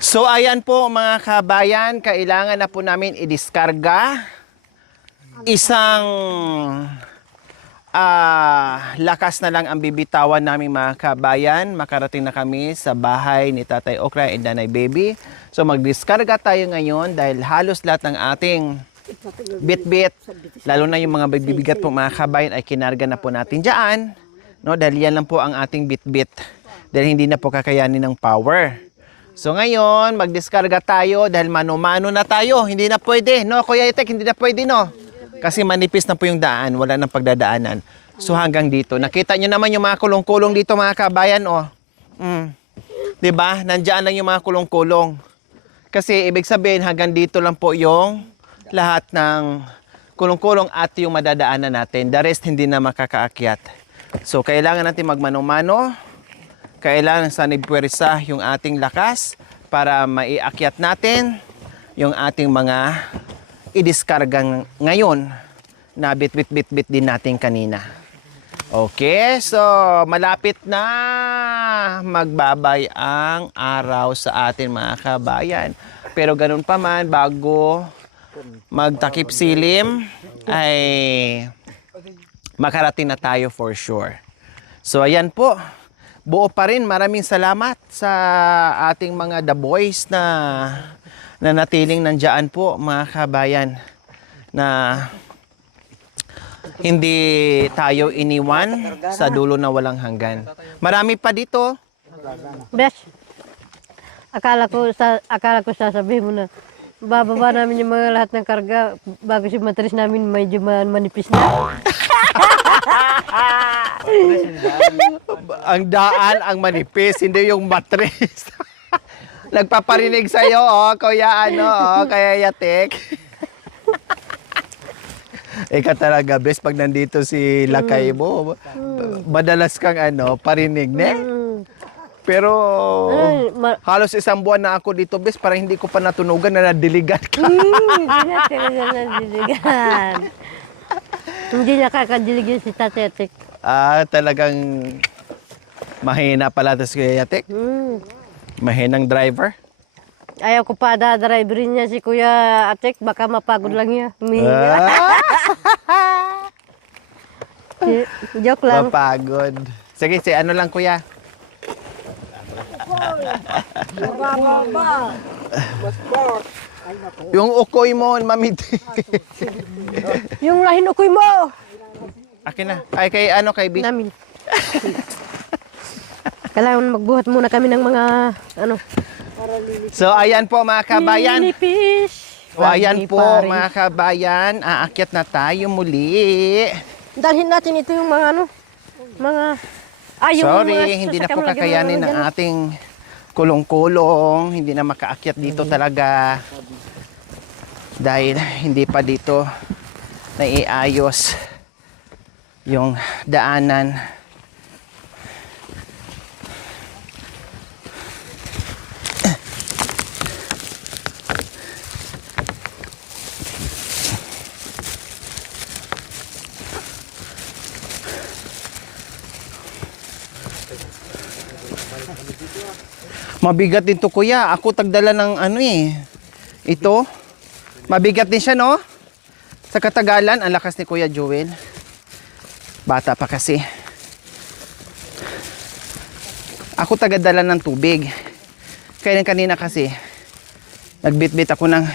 So ayan po mga kabayan, kailangan na po namin i-diskarga isang lakas na lang ang bibitawan namin mga kabayan. Makarating na kami sa bahay ni Tatay Okra and Nanay Baby. So mag-diskarga tayo ngayon dahil halos lahat ng ating bit-bit, lalo na yung mga bibigat po mga kabayan ay kinarga na po natin dyan. No? Dahil yan lang po ang ating bit-bit. Dahil hindi na po kakayanin ng power. So ngayon, mag-diskarga tayo dahil mano-mano na tayo. Hindi na pwede, no? Kuya Itek, hindi na pwede, no? Kasi manipis na po yung daan, wala nang pagdadaanan. So hanggang dito. Nakita nyo naman yung mga kulong-kulong dito mga kabayan, oh. Diba? Nandiyan lang yung mga kulong-kulong. Kasi ibig sabihin hanggang dito lang po yung lahat ng kulong-kulong at yung madadaanan natin. The rest hindi na makakaakyat. So kailangan natin magmano-mano. Kailangan sanibwersa yung ating lakas para maiakyat natin yung ating mga i-diskarga ngayon na bit-bit-bit-bit din natin kanina. Okay, so malapit na magbabay ang araw sa atin mga kabayan. Pero ganun pa man, bago magtakip silim, ay makarating na tayo for sure. So ayan po, buo pa rin. Maraming salamat sa ating mga The Boys na natiling nandiyan po mga kabayan, na hindi tayo iniwan sa dulo na walang hanggan. Marami pa dito. Bes, akala ko sasabihin mo na bababa namin yung mga lahat ng karga bago si matris namin medyo manipis na. Ang daan ang manipis, hindi yung matris. Nagpaparinig sa'yo, oh, kuya, kaya Yatek. Ika talaga, bes, pag nandito si lakay mo, madalas kang, parinig, ne? Pero, halos isang buwan na ako dito, bes, parang hindi ko pa natunugan na nadiligan ka. Hindi na talaga nadiligan. Hindi nakakadiligan si Tatetek. Talagang mahina pala ito si Kuya Yatek. Mahinang driver. Ayaw ko pa dadriverin niya si Kuya Atek, baka mapagod lang niya. Joke lang. Mapagod. Sige, ano lang kuya. Yung ukoy mo, mamiti. Yung lahin ukoy mo! Akin na. Ay, kay B. Namin. Kailangan magbuhat muna kami ng mga, So, ayan po mga kabayan. Nilipis. So, ayan po mga kabayan. Aakyat na tayo muli. Dalhin natin ito yung mga, yung Sorry, mga hindi na sasakyan po na kakayanin ng ating kulong-kulong. Hindi na makaakyat dito talaga. Dahil hindi pa dito naiayos yung daanan. Mabigat din to kuya. Ako tagdala ng ito. Mabigat din siya, no? Sa katagalan, ang lakas ni Kuya Joel. Bata pa kasi. Ako tagadala ng tubig. Kaya kanina kasi, nagbit-bit ako ng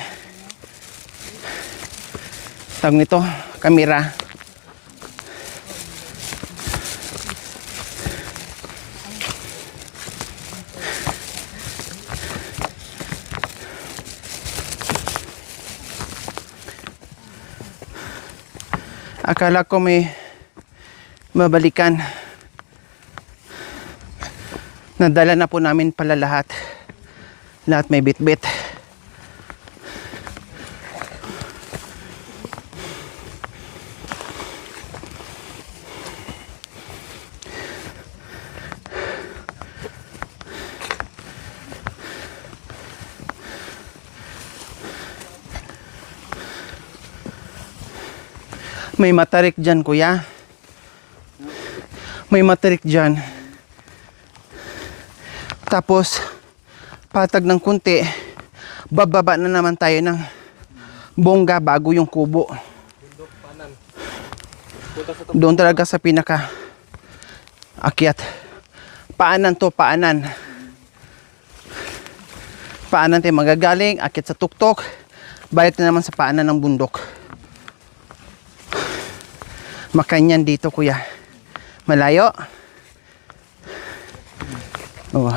tawag nito, kamera. Akala ko may mabalikan. Nadala na po namin pala lahat. Lahat may bit-bit. May matarik dyan, kuya. May matarik dyan. Tapos, patag ng kunti, bababa na naman tayo ng bongga bago yung kubo. Doon talaga sa pinaka akyat. Paanan to, paanan. Paanan tayo magagaling, akyat sa tuktok, bayat na naman sa paanan ng bundok. Makanyan dito kuya. Malayo. Oh.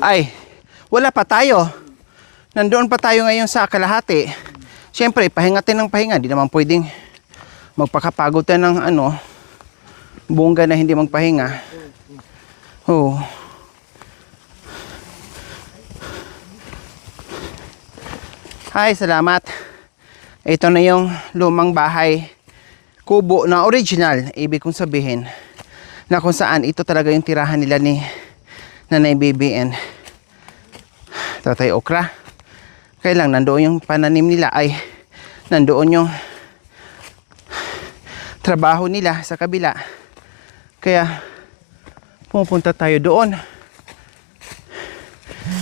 Ay, wala pa tayo. Nandoon pa tayo ngayon sa kalahati. Siyempre, pahingatin ng pahinga. Di naman pwedeng magpakapagod tayo ng bongga na hindi magpahinga. Oh. Hi, salamat. Ito na yung lumang bahay. Kubo na original. Ibig kong sabihin na kung saan ito talaga yung tirahan nila ni Nanay Baby and Tatay Okra. Kaya lang nandoon yung pananim nila ay nandoon yung trabaho nila sa kabila. Kaya pupunta tayo doon.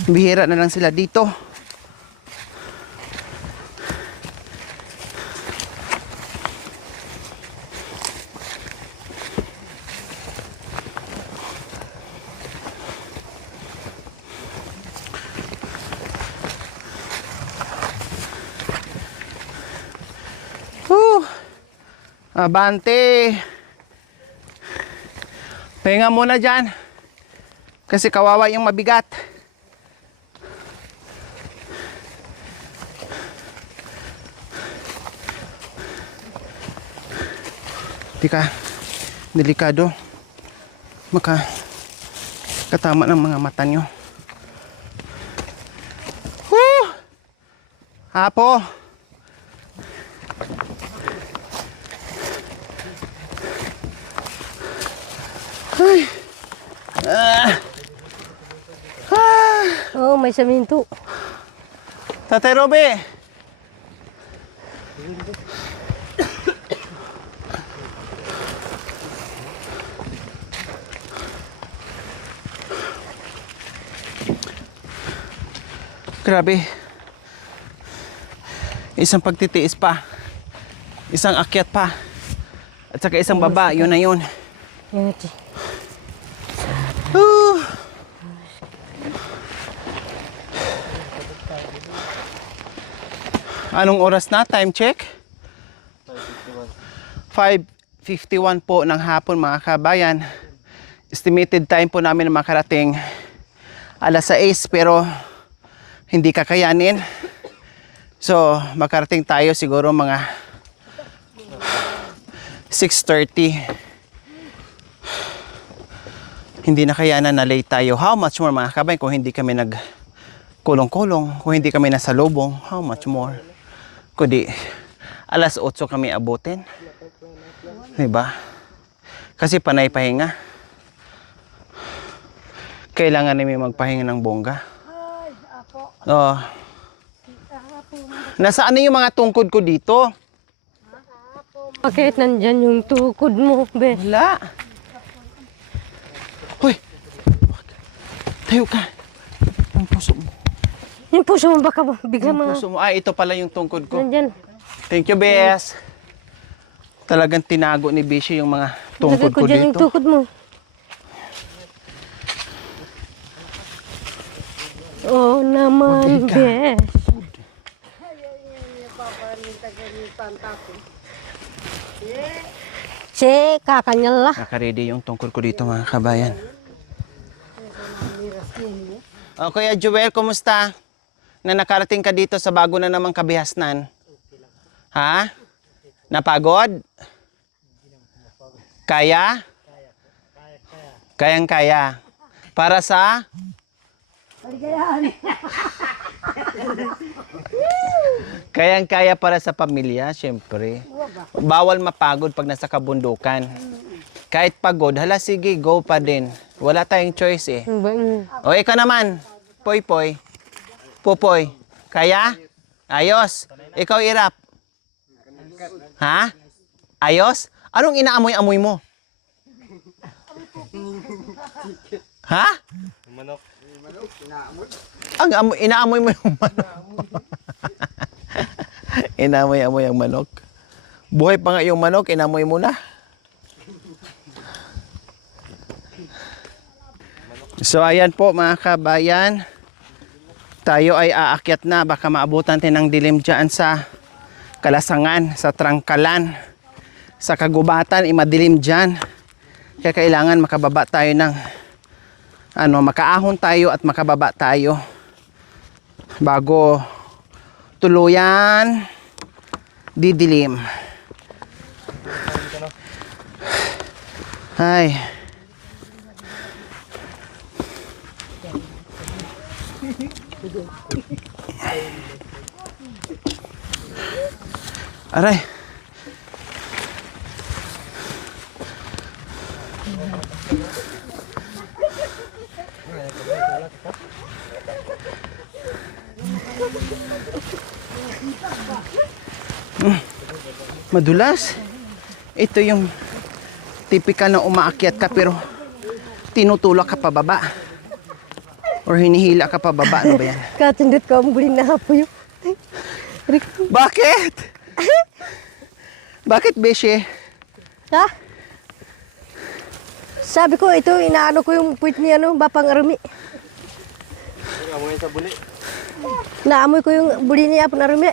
Bihira na lang sila dito. Abante. Pahinga muna dyan. Kasi kawawa yung mabigat. Tika, delikado. Katama ng mga mata nyo. Apo. Ay. Oh, may saminto. Tatay Robe. Grabe. Isang pagtitiis pa. Isang akyat pa. At saka isang baba. Yun na yun. Anong oras na? Time check? 5:51 po ng hapon mga kabayan. Estimated time po namin na makarating alas 6 pero hindi kakayanin. So makarating tayo siguro mga 6:30. Hindi na kayanan na late tayo. How much more mga kabayan kung hindi kami nagkulong-kulong, kung hindi kami nasa lubong, how much more? Kundi alas 8 kami abutin. Diba? Kasi panay pahinga. Kailangan namin magpahinga ng bongga. Oh. Nasaan na yung mga tungkod ko dito? Bakit nandyan yung tukod mo, be? Wala. Hoy! Tayo ka. Ang puso mo. Yung puso mo baka bigla Ang mga... puso mo. Ah, ito pala yung tungkod ko. Nandyan. Thank you, Bes. Talagang tinago ni Bishi yung mga tungkod Lagay ko dyan yung dito. tukod mo. Oh naman, Buti ka. be. Che, kakanyal lah. Nakaready yung tungkod ko dito mga kabayan. O Kuya Joel, kumusta? Na nakarating ka dito sa bago na namang kabihasnan. Ha? Napagod? Kaya? Kayang-kaya. Para sa? Kayang-kaya para sa pamilya, syempre. Bawal mapagod pag nasa kabundukan. Kahit pagod, hala sige, go pa din. Wala tayong choice eh. O ikaw naman, Poy-Poy. Pupoy. Kaya? Ayos. Ikaw irap. Ha? Ayos? Anong inaamoy-amoy mo? Ha? Manok. Inaamoy mo yung manok. Inamoy-amoy ang manok. Buhay pa nga yung manok, inamoy mo na. So ayan po mga kabayan. Tayo ay aakyat na. Baka maabutan tayo ng dilim dyan sa Kalasangan, sa Trangkalan, sa Kagubatan, madilim dyan. Kaya kailangan makababa tayo ng makaahon tayo at makababa tayo bago tuluyan didilim. Ay. Aray. Madulas. Ito yung tipikal na umaakyat ka pero tinutulak ka pababa. Or hinihila ka pababa. Ano ba yan? Katindot ko ang buling na hapo yun. Bakit? Bakit, Beshi? Ha? Sabi ko, ito, inaano ko yung puwit ni Bapang Arumi. Amoy sa buli. Naamoy ko yung buli niya Apang Arumi.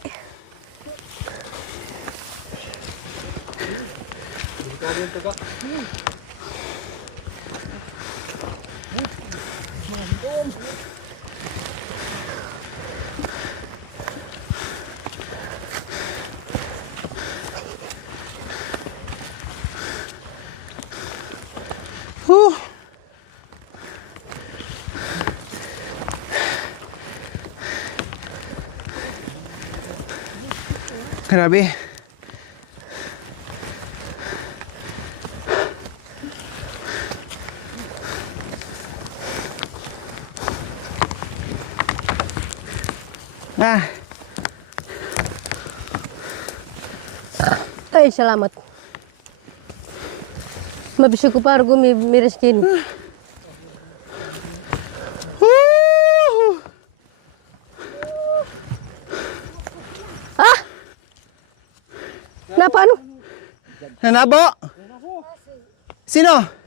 Whew. Grabe. Ah, Ay, salamat. Mabisi ko para gumireskin. woo! Ah! Na paano? Nanabo? Sino?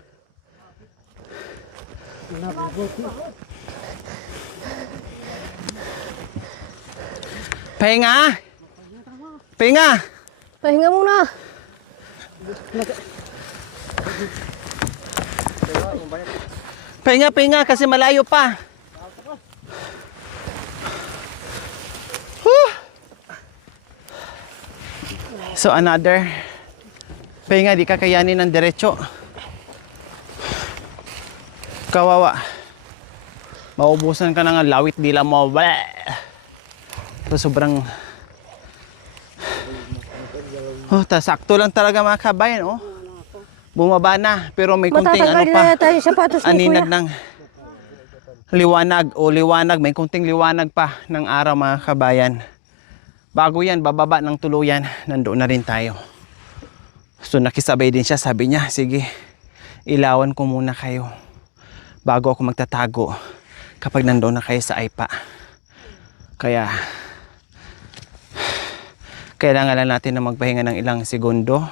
Pahinga? Pahinga? Pahinga muna. Pahinga kasi malayo pa. Whew. So another. Pahinga, di kakayanin ng diretso. Kawawa. Maubusan ka na nga, lawit dila mo. Bleh. So sobrang... sakto lang talaga mga kabayan, oh. Bumaba na, pero may kunting Matatanggal na tayo yung sapatos ni aninag Kuya. ng liwanag, may kunting liwanag pa ng araw mga kabayan. Bago yan, bababa ng tuluyan, nandoon na rin tayo. So nakisabay din siya, sabi niya, sige, ilawan ko muna kayo bago ako magtatago kapag nandoon na kayo sa Aypa. Kaya kailangan lang natin na magpahinga ng ilang segundo,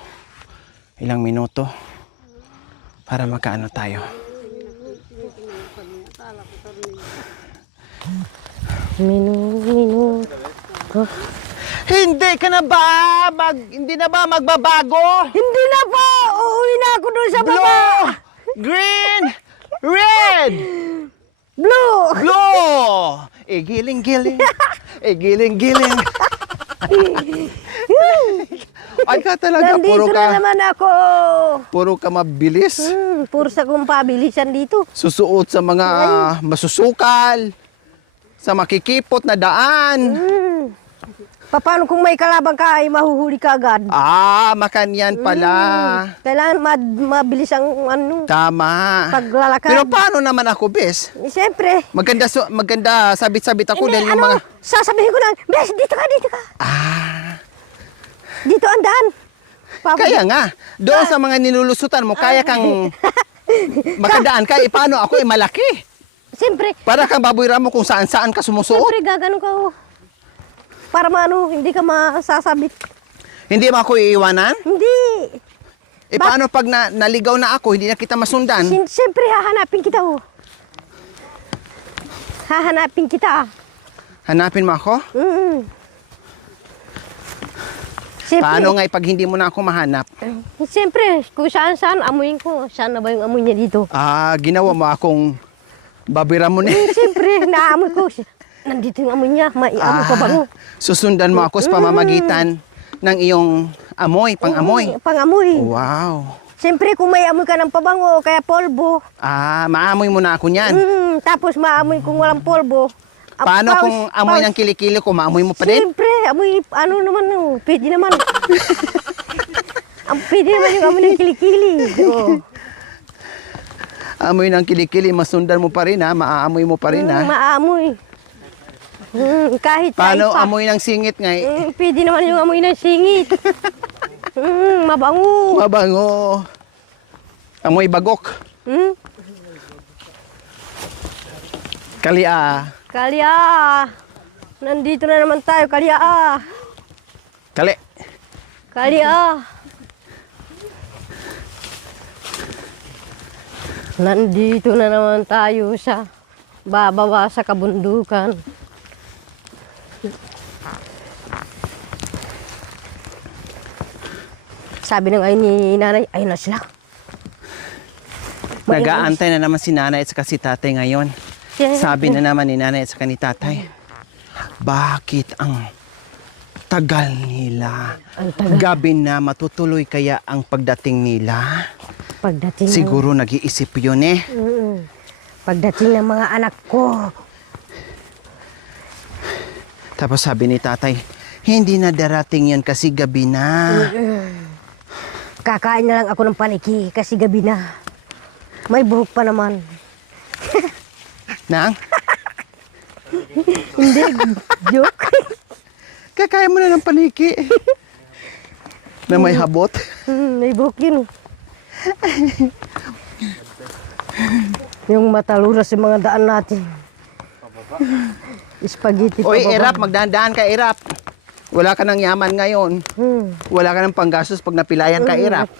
ilang minuto para makaano tayo. Minuto. Hindi ka na ba hindi na ba magbabago? Hindi na po! Uuwi na ako doon sa baba! Blue, green, red, Blue! blue. Giling-giling. Giling-giling. Ay ka talaga, Nandito na naman ako! puro ka mabilis. Pursa kong pabilisan dito. Susuot sa mga masusukal, sa makikipot na daan. Paano kung may kalabang ka ay mahuhuli ka agad? Makanyan pala. Kailangan mabilis ang ano, Tama. paglalakad. Pero paano naman ako, Bes? Siyempre. Maganda sabit-sabit ako Hindi, dahil yung mga... sasabihin ko lang, Bes, dito ka. Dito ang daan. Kaya nga, doon sa mga ninulusutan mo, kaya kang makadaan ka, paano ako malaki? Siyempre, Para kang baboy ramo kung saan-saan ka sumusuot. siyempre gagano ka oh. Para maano, hindi ka masasabit. Hindi mo ako iiwanan? Hindi. Paano pag naligaw na ako, hindi na kita masundan? Siyempre hahanapin kita oh. Hahanapin kita. Hanapin mo ako? Mm. Siyempre, Paano nga pag hindi mo na ako mahanap? Siyempre, kung saan-saan, amuyin ko. Saan na ba yung amoy niya dito? Ginawa mo akong baboy ramo ni. Siyempre, naamoy ko. Nandito yung amoy niya. Maiamoy pa bango. Susundan mo ako sa pamamagitan ng iyong amoy, pang-amoy. Pangamoy. Wow. Siyempre, kung may amoy ka ng pabango o kaya polvo, Maamoy mo na ako niyan. tapos maamoy kung walang polvo. Paano kung amoy ng kilikili ko, maamoy mo pa din? Siyempre, amoy, ano naman, oh, pwede naman. Pwede naman yung amoy ng kilikili. Oh. Amoy ng kilikili, masundan mo pa rin ha, maaamoy mo pa rin ha. Maamoy. Kahit Paano pa. amoy ng singit nga? Pwede naman yung amoy ng singit. Mabango. Mabango. Amoy bagok. Kalia. Kalya. Nandito na naman tayo, kalya. Kali. Kalya. Nandito na naman tayo sa bababa sa kabundukan. Sabi ng ay ni nanay, ayun na sila. Nag-aantay na naman si nanay at saka si tatay ngayon. Sabi na naman ni nanay at saka ni tatay, bakit ang tagal nila? Ang tagal. Gabi na, matutuloy kaya ang pagdating nila? Pagdating Siguro nag-iisip yun eh. Pagdating ng mga anak ko. Tapos sabi ni tatay, hindi na darating yun kasi gabi na. Kakain na lang ako ng paniki kasi gabi na. May buhok pa naman. Nang, Hindi, joke. kakain mo na ng paniki. Na may habot. May buhok yun. Yung mataluras yung mga daan natin. Spaghetti Oy, pababa. Erap, magdaan-daan ka, Erap. Wala ka ng yaman ngayon. Wala ka ng panggastos pag napilayan ka, Erap.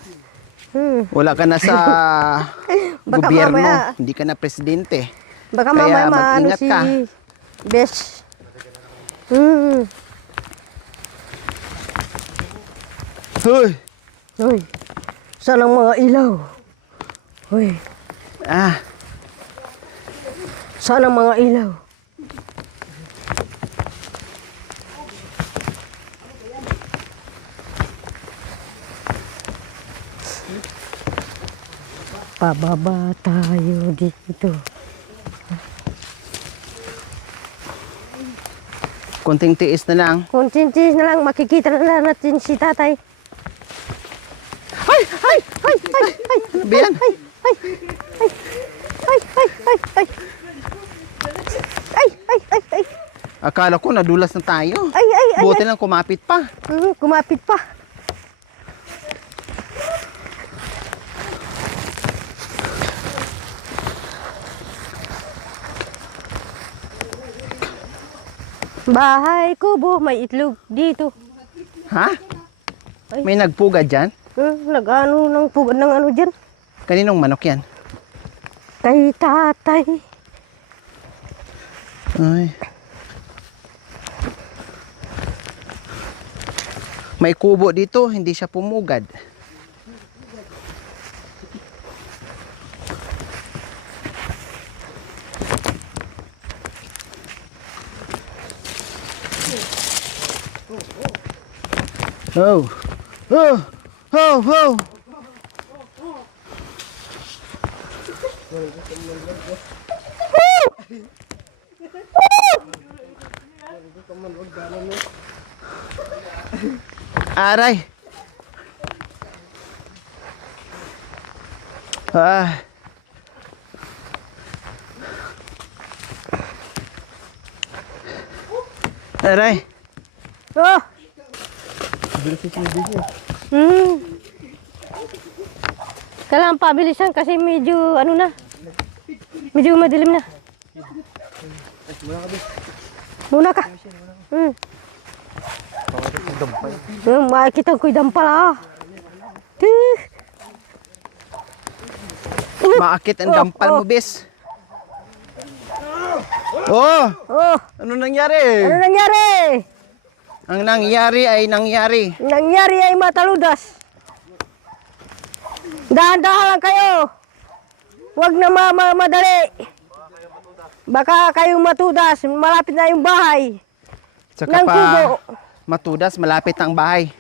Wala ka na sa Baka gobyerno. mamaya- Hindi ka na presidente. Baka Kaya mamaya maano mag-ingat si ka. Besh. Hoy! Uy, saan ang mga ilaw? Uy, saan ang mga ilaw? Pababa tayo dito. Konting tiis na lang. Kontintis na lang, makikita na lang natin si tatay. Ay! Ay! Ay! Ay! Ay! Biyan. Ay! Ay! Ay! Ay! Ay! Ay! Ay! Ay! Ay! Ay! Ay! Akala ko nadulas na tayo. Ay! Ay! Ay! Buti lang kumapit pa. Kumapit pa. Bahay kubo, may itlog dito. Ha? Ay. May nagpugad dyan? Nag-ano ng pugad ng ano dyan? Kaninong manok yan? Kay tatay. Ay. May kubo dito, hindi siya pumugad. Oh. Oh. Oh. Oh. Aray. Aray. Oh! Kailangan pabilisan kasi medyo ano na. Medyo madilim na. Muna ka. Makikita ko yung dampal Maakit ang dampal mo, bis. Oh! Oh, Ano nangyari? ano nangyari? Ang nangyari ay nangyari. Nangyari ay mataludas. Dahan-dahan lang kayo. Huwag na madali. Baka kayo matudas. Malapit na yung bahay. Saka Ng pa kubo. matudas, malapit ang bahay.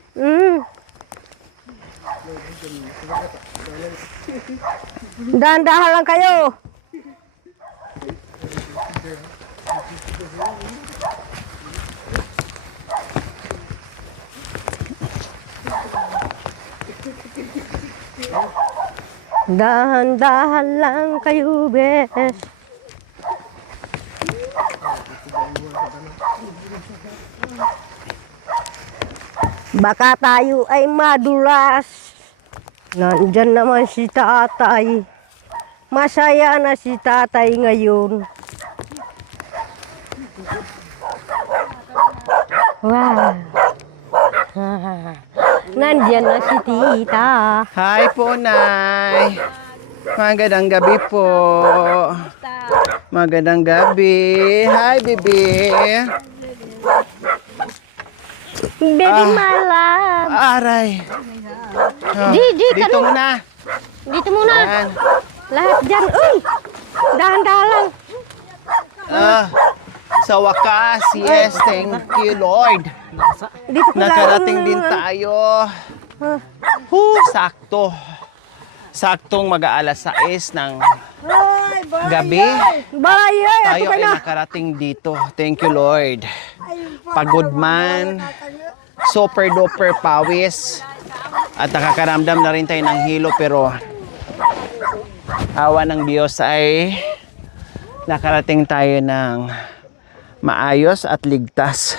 Dahan-dahan lang kayo. Dahan-dahan lang kayo, bes. Baka tayo ay madulas. Nandyan naman si tatay. Masaya na si tatay ngayon. Wow. Nandyan na si tita. Hi po, Nay. Magandang gabi po. Magandang gabi. Hi, baby. Baby my love. Aray. Oh, Gigi, dito tanong. muna. Dito muna. Yan. Lahat dyan. Uy! Dahan-dahan lang. Sa wakas, yes, thank you, Lord. Dito ko Nakarating din tayo. Sakto. Saktong mag-aalas 6 ng gabi. Bye! Tayo Ako ay na. nakarating dito. Thank you, Lord. Pagod man. Super duper pawis. At nakakaramdam na rin tayo ng hilo pero awa ng Diyos ay nakarating tayo ng maayos at ligtas.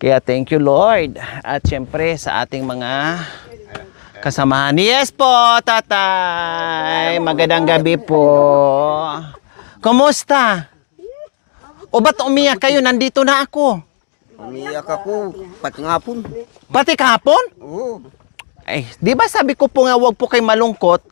Kaya thank you, Lord. At syempre sa ating mga kasamahan. Yes po, tatay. Magandang gabi po. Kumusta? O ba't umiyak kayo? Nandito na ako. Umiyak ako, pati nga po. Pati kahapon? Oo. Ay, di ba sabi ko po nga huwag po kayo malungkot?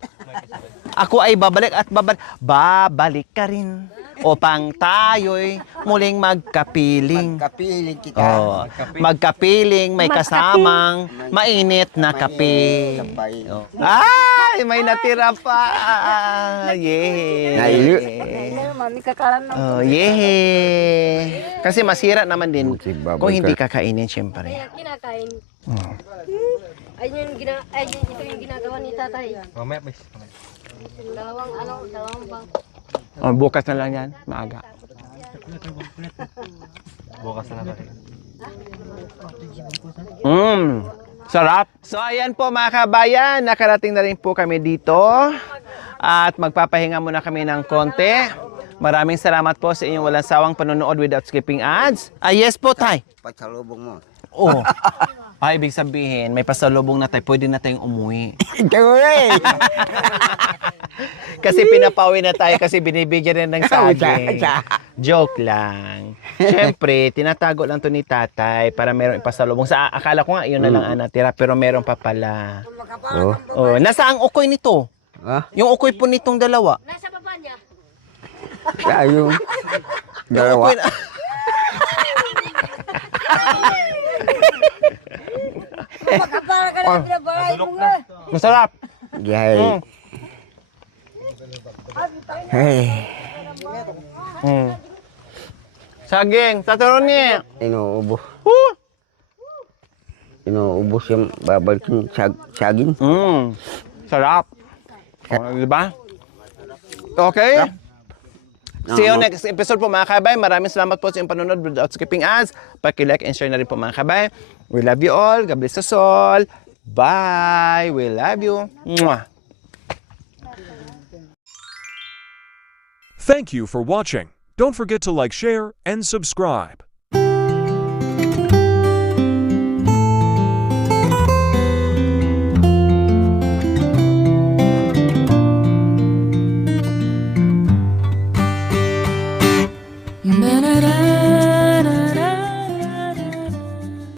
Ako ay babalik at babalik. Babalik ka rin upang tayo'y muling magkapiling. Kapiling kita. Oh, magkapiling, may kasamang mainit na kape. Sabay. Oh. Ay, may natira pa. Nailo. Yeah. Oh, yeah. Kasi masira naman din kung hindi kakainin, syempre. Kinakain. Ayun ito yung ginagawa ni tatay. Mamaya, bis. Dalawang bang. Oh, bukas na lang yan, maaga. Bukas na naman. Sarap. So ayan po mga kabayan, nakarating na rin po kami dito. At magpapahinga muna kami ng konti. Maraming salamat po sa inyong walang sawang panonood without skipping ads. Yes po, tay. Pasalubong mo. Oo. Ay, ibig sabihin, may pasalubong na tayo, pwede na tayong umuwi. Gawin! Kasi pinapawi na tayo kasi binibigyan rin ng saging. Joke lang. Siyempre, tinatago lang to ni tatay para meron ipasalubong. Akala ko nga yun na lang ang natira, pero meron pa pala. Oh, nasa ang ukoy nito? Ha? Yung ukoy po nitong dalawa. Nasa baba niya. Yung dalawa. Ukoy na- Masarap. Yay. Hey. Saging, tataroni. Inuubos. Inuubos yung babalik yung saging. Sarap. Oh, diba? Okay. See you next episode po mga kabay. Maraming salamat po sa inyong panonood without skipping ads. Paki-like and share na rin po mga kabay. We love you all. God bless us all. Bye. We love you. Mwah. Thank you for watching. Don't forget to like, share, and subscribe. Memories